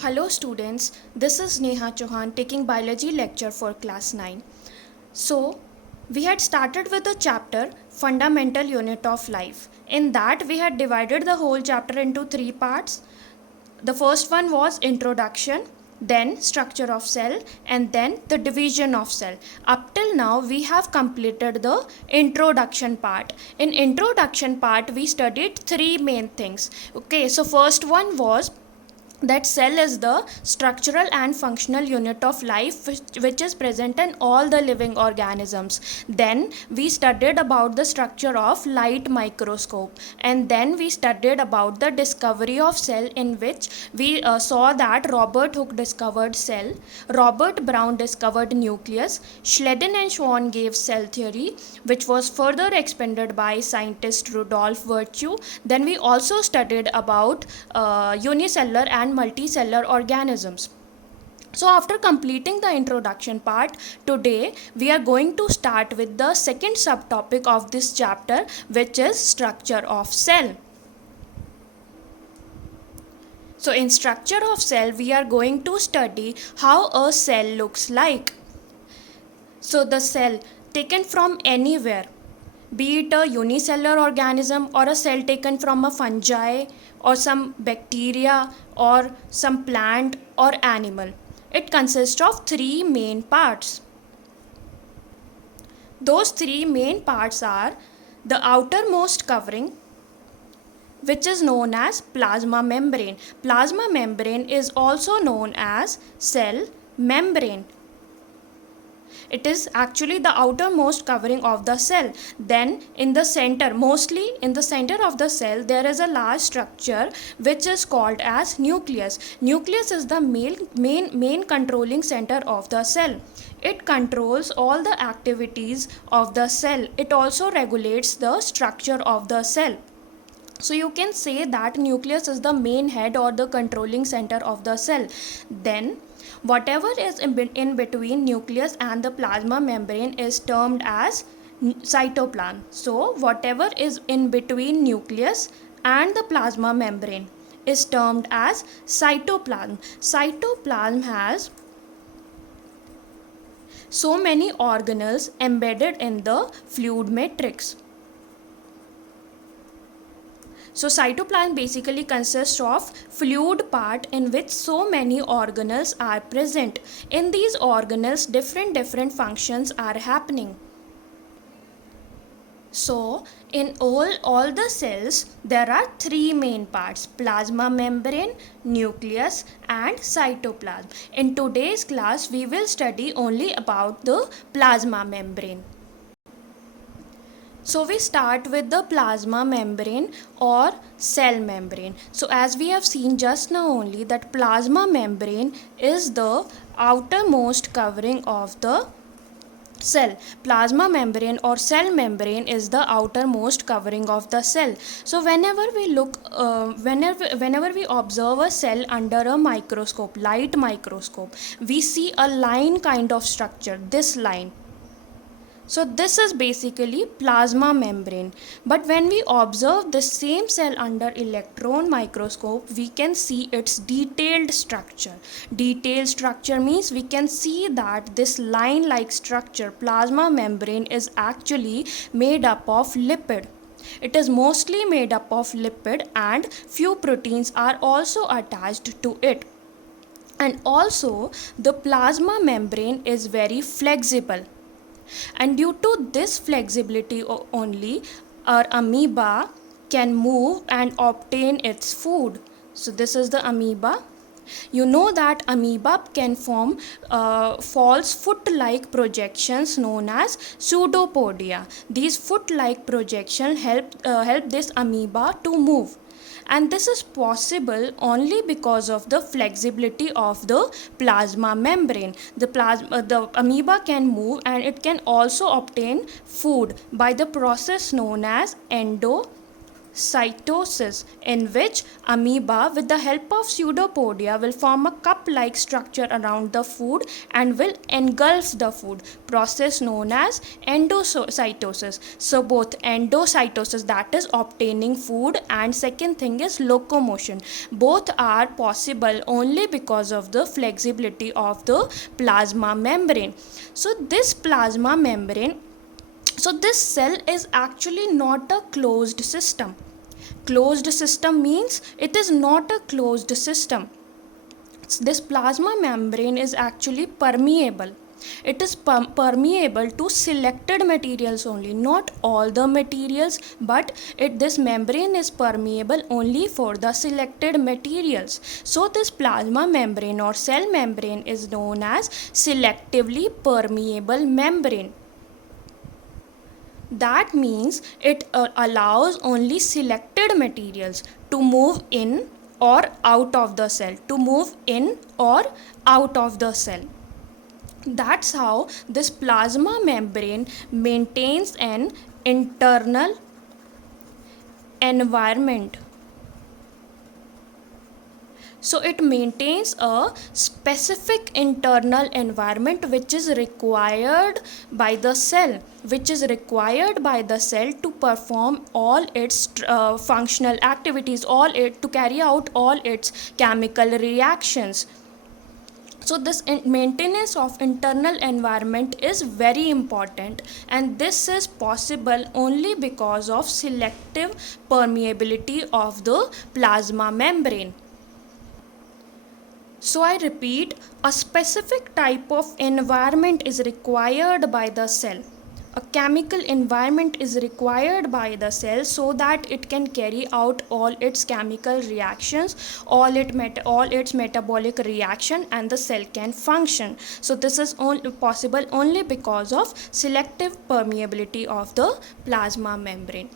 Hello students, this is Neha Chauhan taking biology lecture for class 9. So, we had started with the chapter Fundamental Unit of Life. In that we had divided the whole chapter into three parts. The first one was introduction, then structure of cell, and then the division of cell. Up till now we have completed the introduction part. In introduction part we studied three main things. Okay, so first one was that cell is the structural and functional unit of life which is present in all the living organisms. Then we studied about the structure of light microscope, and then we studied about the discovery of cell, in which we saw that Robert Hooke discovered cell, Robert Brown discovered nucleus, Schleiden and Schwann gave cell theory, which was further expanded by scientist Rudolf Virchow. Then we also studied about unicellular and multicellular organisms. So after completing the introduction part, today we are going to start with the second subtopic of this chapter, which is structure of cell. So in structure of cell we are going to study how a cell looks like. So the cell taken from anywhere, be it a unicellular organism or a cell taken from a fungi or some bacteria or some plant or animal. It consists of three main parts. Those three main parts are the outermost covering, which is known as plasma membrane. Plasma membrane is also known as cell membrane. It is actually the outermost covering of the cell. Then in the center, mostly in the center of the cell, there is a large structure which is called as nucleus. Nucleus is the main controlling center of the cell. It controls all the activities of the cell. It also regulates the structure of the cell. So you can say that nucleus is the main head or the controlling center of the cell. Then whatever is in between nucleus and the plasma membrane is termed as cytoplasm. So whatever is in between nucleus and the plasma membrane is termed as cytoplasm. Cytoplasm has so many organelles embedded in the fluid matrix. So cytoplasm basically consists of fluid part in which so many organelles are present. In these organelles, different functions are happening. So in all the cells there are three main parts: plasma membrane, nucleus and cytoplasm. In today's class we will study only about the plasma membrane. So we start with the plasma membrane or cell membrane. So as we have seen just now only, that plasma membrane is the outermost covering of the cell. Plasma membrane or cell membrane is the outermost covering of the cell. So whenever we observe a cell under a microscope, light microscope, we see a line kind of structure, this line. So this is basically plasma membrane. But when we observe the same cell under electron microscope, we can see its detailed structure. Detailed structure means we can see that this line-like structure, plasma membrane, is actually made up of lipid. It is mostly made up of lipid, and few proteins are also attached to it. And also the plasma membrane is very flexible. And due to this flexibility only, our amoeba can move and obtain its food. So this is the amoeba. You know that amoeba can form false foot-like projections known as pseudopodia. These foot-like projections help this amoeba to move. And this is possible only because of the flexibility of the plasma membrane. The amoeba can move, and it can also obtain food by the process known as endocytosis. cytosis, in which amoeba with the help of pseudopodia will form a cup-like structure around the food and will engulf the food, process known as endocytosis. So both endocytosis, that is obtaining food, and second thing is locomotion, both are possible only because of the flexibility of the plasma membrane. So this plasma membrane, so this cell is actually not a closed system. Closed system means it is not a closed system. This plasma membrane is actually permeable. It is permeable to selected materials only, not all the materials, but this membrane is permeable only for the selected materials. So this plasma membrane or cell membrane is known as selectively permeable membrane. That means it allows only selected materials to move in or out of the cell, That's how this plasma membrane maintains an internal environment. So it maintains a specific internal environment which is required by the cell, to perform all its functional activities, to carry out all its chemical reactions. So this maintenance of internal environment is very important, and this is possible only because of selective permeability of the plasma membrane. So I repeat, a specific type of environment is required by the cell. A chemical environment is required by the cell so that it can carry out all its chemical reactions, all its metabolic reaction, and the cell can function. So this is possible only because of selective permeability of the plasma membrane.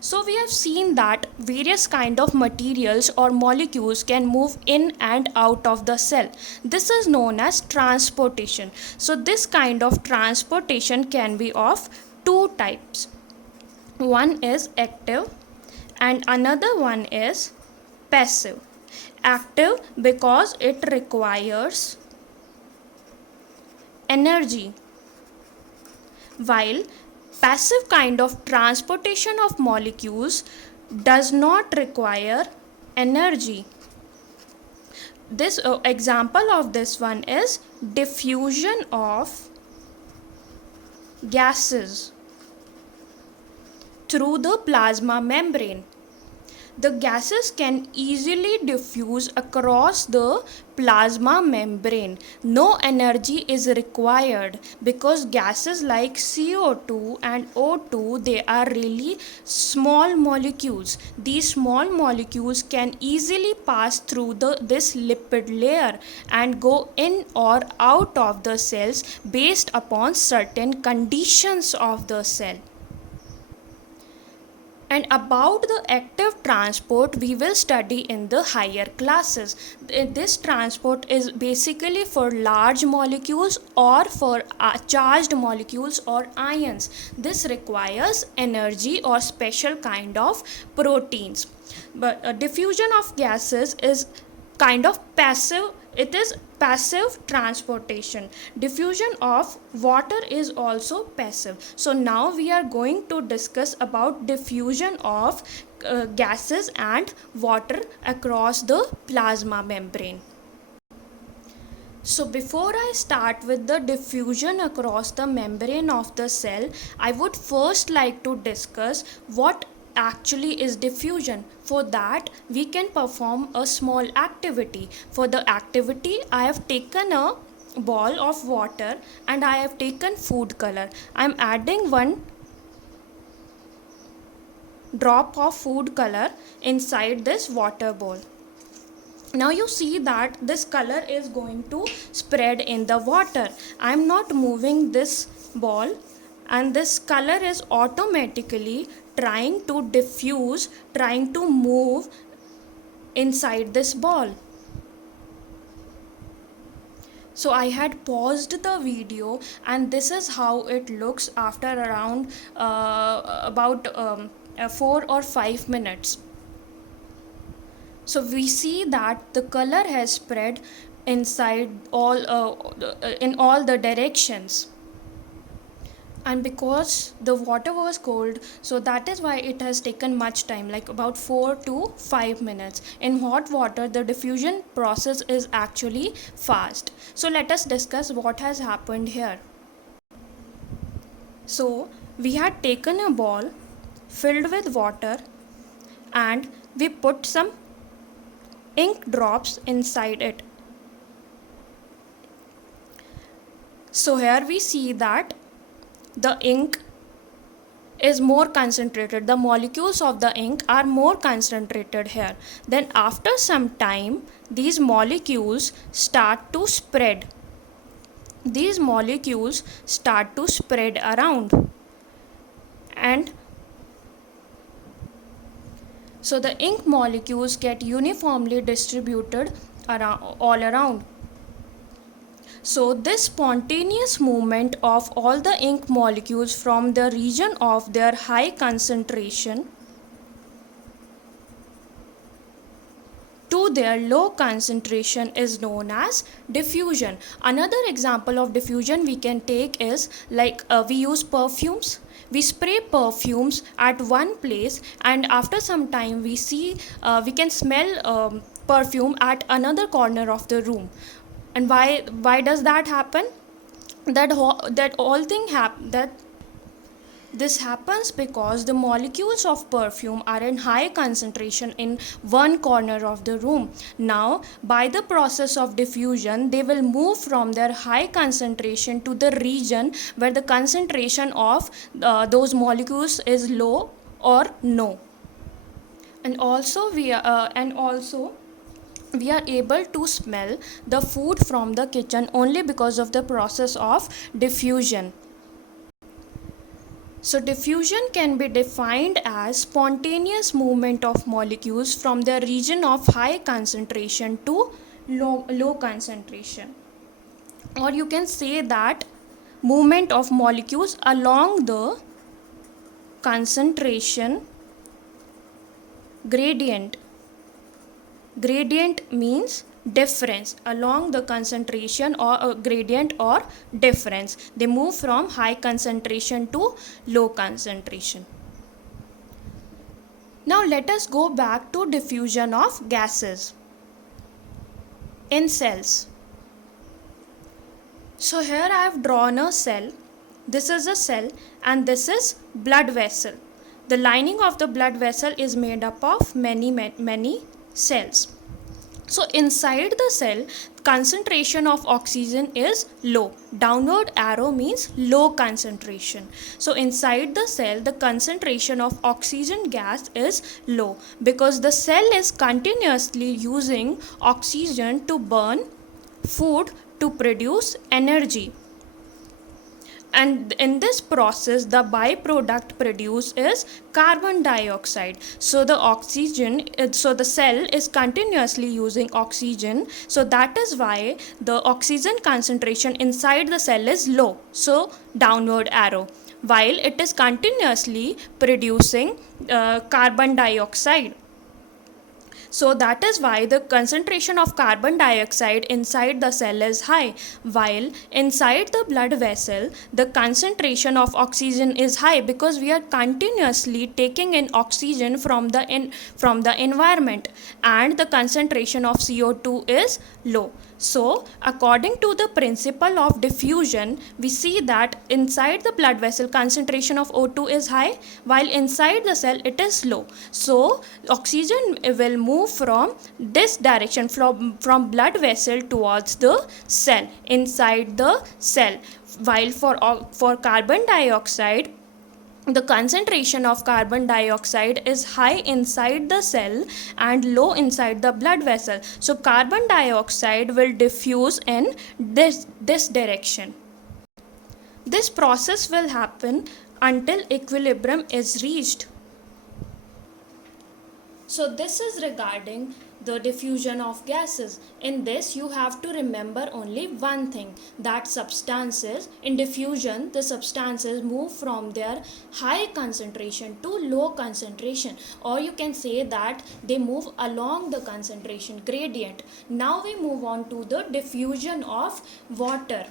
So we have seen that various kind of materials or molecules can move in and out of the cell. This is known as transportation. So this kind of transportation can be of two types. One is active and another one is passive. Active because it requires energy, while passive kind of transportation of molecules does not require energy. This example of this one is diffusion of gases through the plasma membrane. The gases can easily diffuse across the plasma membrane. No energy is required because gases like CO2 and O2, they are really small molecules. These small molecules can easily pass through this lipid layer and go in or out of the cells based upon certain conditions of the cell. And about the active transport we will study in the higher classes. This transport is basically for large molecules or for charged molecules or ions. This requires energy or special kind of proteins. But diffusion of gases is kind of passive. It is passive transportation. Diffusion of water is also passive. So now we are going to discuss about diffusion of gases and water across the plasma membrane. So before I start with the diffusion across the membrane of the cell, I would first like to discuss what actually is diffusion. For that we can perform a small activity. For the activity, I have taken a ball of water and I have taken food color. I am adding one drop of food color inside this water bowl. Now you see that this color is going to spread in the water. I am not moving this ball and this color is automatically trying to diffuse, trying to move inside this ball. So I had paused the video and this is how it looks after around about 4 or 5 minutes. So we see that the color has spread inside in all the directions, and because the water was cold, so that is why it has taken much time, like about 4 to 5 minutes. In hot water the diffusion process is actually fast. So let us discuss what has happened here. So we had taken a ball filled with water and we put some ink drops inside it. So here we see that the ink is more concentrated. The molecules of the ink are more concentrated here. Then after some time, these molecules start to spread. These molecules start to spread around. And so the ink molecules get uniformly distributed all around. So this spontaneous movement of all the ink molecules from the region of their high concentration to their low concentration is known as diffusion. Another example of diffusion we can take is like we use perfumes. We spray perfumes at one place and after some time we can smell perfume at another corner of the room. And why does that happen? This happens because the molecules of perfume are in high concentration in one corner of the room. Now, by the process of diffusion, they will move from their high concentration to the region where the concentration of those molecules is low or no. And also we are able to smell the food from the kitchen only because of the process of diffusion. So diffusion can be defined as spontaneous movement of molecules from the region of high concentration to low concentration. Or you can say that movement of molecules along the concentration gradient. Gradient means difference along the concentration or gradient or difference. They move from high concentration to low concentration. Now let us go back to diffusion of gases in cells. So here I have drawn a cell. This is a cell and this is blood vessel. The lining of the blood vessel is made up of many cells. So inside the cell, concentration of oxygen is low. Downward arrow means low concentration. So inside the cell, the concentration of oxygen gas is low because the cell is continuously using oxygen to burn food to produce energy. And in this process the byproduct produced is carbon dioxide. So the cell is continuously using oxygen, so that is why the oxygen concentration inside the cell is low, so downward arrow, while it is continuously producing carbon dioxide. So that is why the concentration of carbon dioxide inside the cell is high, while inside the blood vessel the concentration of oxygen is high because we are continuously taking in oxygen from the environment, and the concentration of CO2 is low. So according to the principle of diffusion, we see that inside the blood vessel concentration of O2 is high, while inside the cell it is low. So oxygen will move from this direction, from blood vessel towards the cell, inside the cell, while for carbon dioxide, the concentration of carbon dioxide is high inside the cell and low inside the blood vessel. So carbon dioxide will diffuse in this direction. This process will happen until equilibrium is reached. So this is regarding the diffusion of gases. In this, you have to remember only one thing, that substances in diffusion, the substances move from their high concentration to low concentration, or you can say that they move along the concentration gradient. Now we move on to the diffusion of water.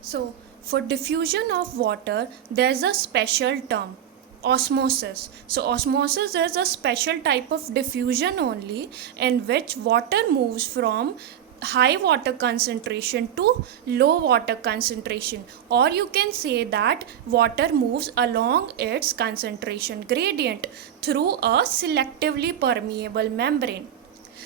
So, for diffusion of water, there's a special term, osmosis. So, osmosis is a special type of diffusion only in which water moves from high water concentration to low water concentration, or you can say that water moves along its concentration gradient through a selectively permeable membrane.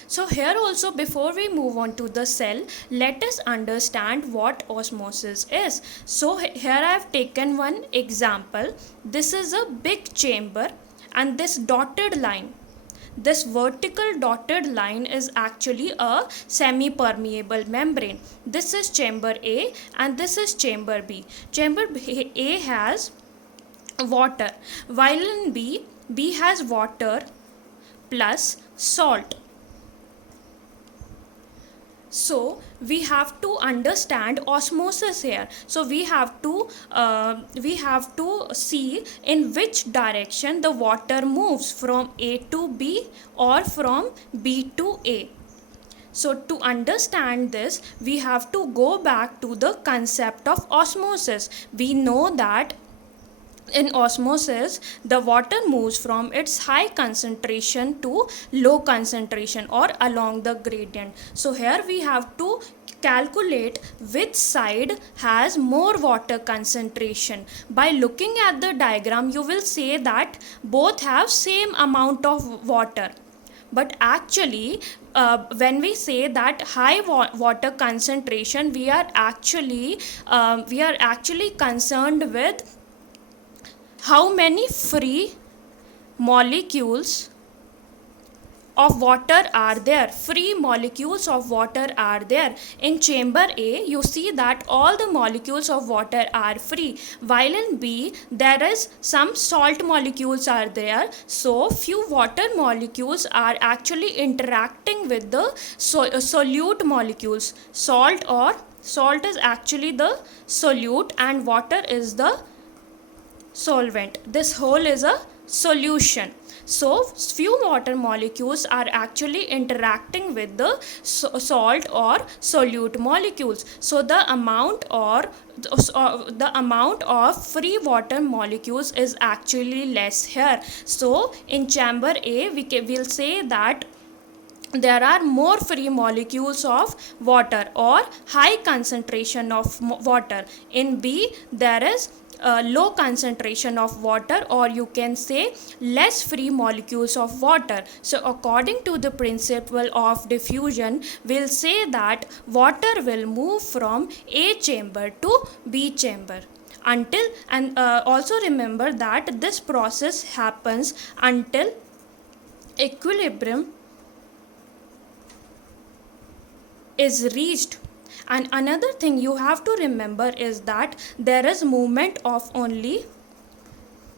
So here also, before we move on to the cell, let us understand what osmosis is. So here I have taken one example. This is a big chamber, and this dotted line, this vertical dotted line is actually a semi-permeable membrane. This is chamber A and this is chamber B. Chamber A has water, while in B has water plus salt. So we have to understand osmosis here. So we have to see in which direction the water moves, from A to B or from B to A. So to understand this, we have to go back to the concept of osmosis. We know that in osmosis, the water moves from its high concentration to low concentration or along the gradient. So here we have to calculate which side has more water concentration. By looking at the diagram, you will say that both have same amount of water. But actually, when we say that high water concentration, we are actually concerned with how many free molecules of water are there. Free molecules of water are there. In chamber A, you see that all the molecules of water are free, while in B there is some salt molecules are there. So few water molecules are actually interacting with the solute molecules. Salt is actually the solute and water is the solvent. This whole is a solution. So few water molecules are actually interacting with the salt or solute molecules. So the amount of free water molecules is actually less here. So in chamber A, we'll say that there are more free molecules of water or high concentration of water. In B, there is low concentration of water, or you can say less free molecules of water. So according to the principle of diffusion, we'll say that water will move from A chamber to B chamber until, and also remember that this process happens until equilibrium is reached. And another thing you have to remember is that there is movement of only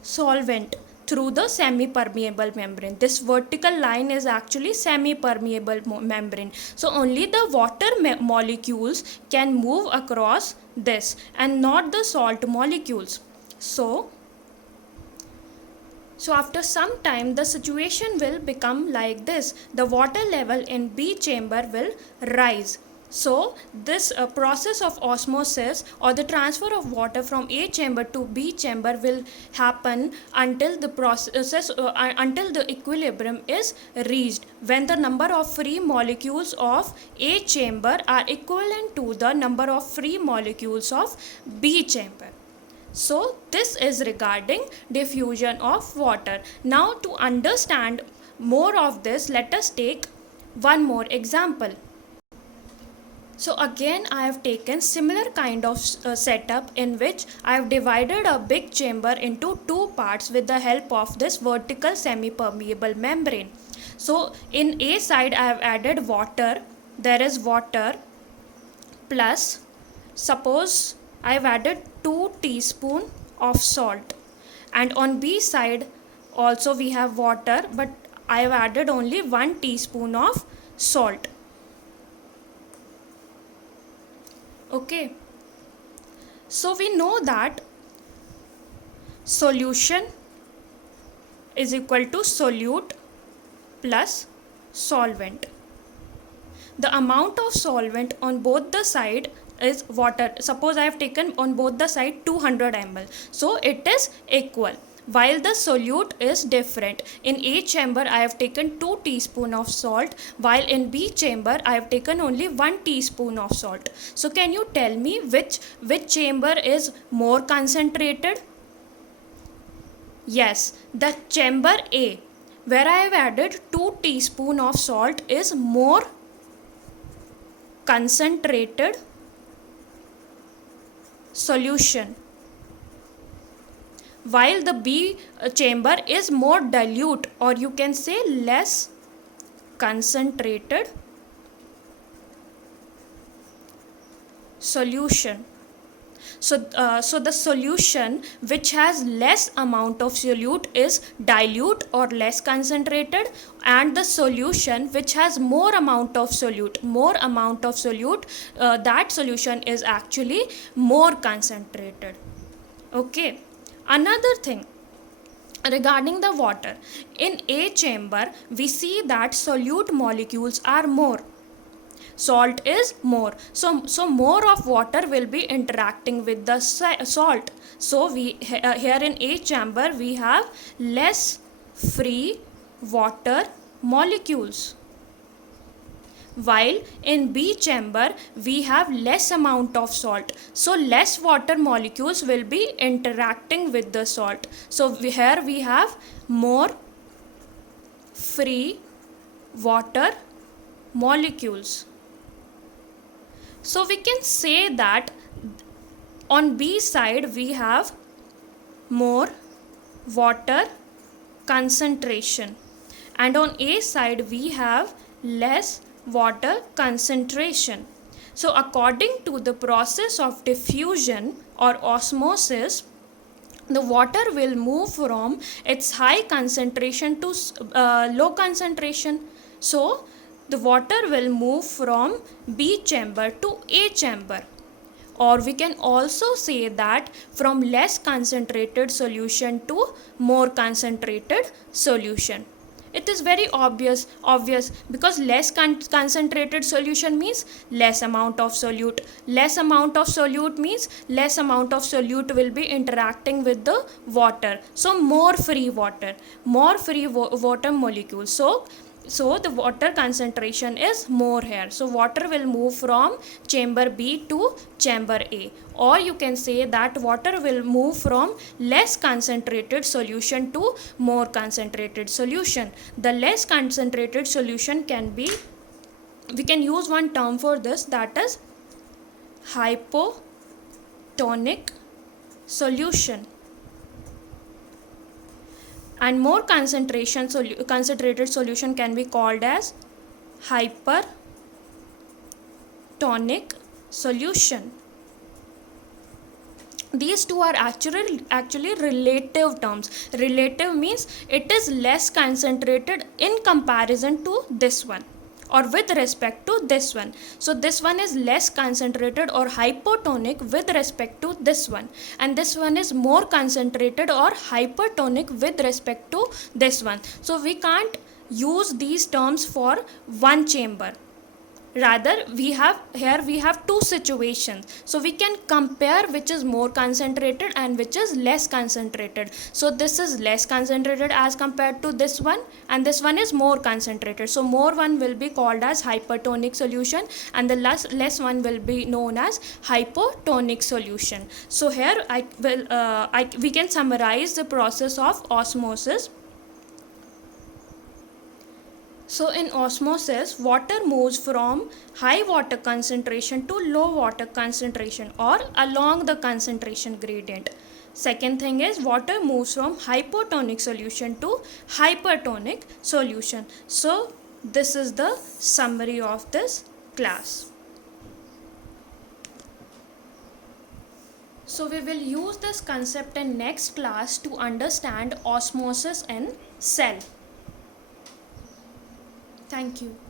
solvent through the semi-permeable membrane. This vertical line is actually semi-permeable membrane. So only the water molecules can move across this and not the salt molecules. So after some time, the situation will become like this. The water level in B chamber will rise. So this process of osmosis or the transfer of water from A chamber to B chamber will happen until until the equilibrium is reached, when the number of free molecules of A chamber are equivalent to the number of free molecules of B chamber. So this is regarding diffusion of water. Now to understand more of this, let us take one more example. So again, I have taken similar kind of setup in which I have divided a big chamber into two parts with the help of this vertical semi-permeable membrane. So in A side, I have added water. There is water plus, suppose I have added 2 teaspoons of salt. And on B side also we have water, but I have added only 1 teaspoon of salt. Okay, so we know that solution is equal to solute plus solvent. The amount of solvent on both the side is water. Suppose I have taken on both the side 200 ml, so it is equal, while the solute is different. In A chamber I have taken 2 teaspoon of salt, while in B chamber I have taken only 1 teaspoon of salt. So can you tell me which chamber is more concentrated? Yes, the chamber A, where I have added 2 teaspoon of salt, is more concentrated solution, while the B chamber is more dilute, or you can say less concentrated solution. So the solution which has less amount of solute is dilute or less concentrated, and the solution which has more amount of solute, that solution is actually more concentrated. Okay, another thing regarding the water, in A chamber we see that solute molecules are more, salt is more, so more of water will be interacting with the salt. So we here in A chamber we have less free water molecules, while in B chamber we have less amount of salt, so less water molecules will be interacting with the salt. So here we have more free water molecules. So we can say that on B side we have more water concentration, and on A side we have less water concentration. So according to the process of diffusion or osmosis, the water will move from its high concentration to low concentration. So the water will move from B chamber to A chamber, or we can also say that from less concentrated solution to more concentrated solution. It is very obvious because less concentrated solution means less amount of solute. Less amount of solute means less amount of solute will be interacting with the water. So more free water molecules. So the water concentration is more here. So water will move from chamber B to chamber A, or you can say that water will move from less concentrated solution to more concentrated solution. The less concentrated solution can be, we can use one term for this, that is hypotonic solution, and more concentrated solution can be called as hypertonic solution. These two are actually relative terms. Relative means it is less concentrated in comparison to this one, or with respect to this one. So this one is less concentrated or hypotonic with respect to this one, and this one is more concentrated or hypertonic with respect to this one. So we can't use these terms for one chamber. Rather, we have two situations, so we can compare which is more concentrated and which is less concentrated. So this is less concentrated as compared to this one, and this one is more concentrated. So more one will be called as hypertonic solution, and the less one will be known as hypotonic solution. So here we can summarize the process of osmosis. So in osmosis, water moves from high water concentration to low water concentration, or along the concentration gradient. Second thing is, water moves from hypotonic solution to hypertonic solution. So this is the summary of this class. So we will use this concept in next class to understand osmosis in cell. Thank you.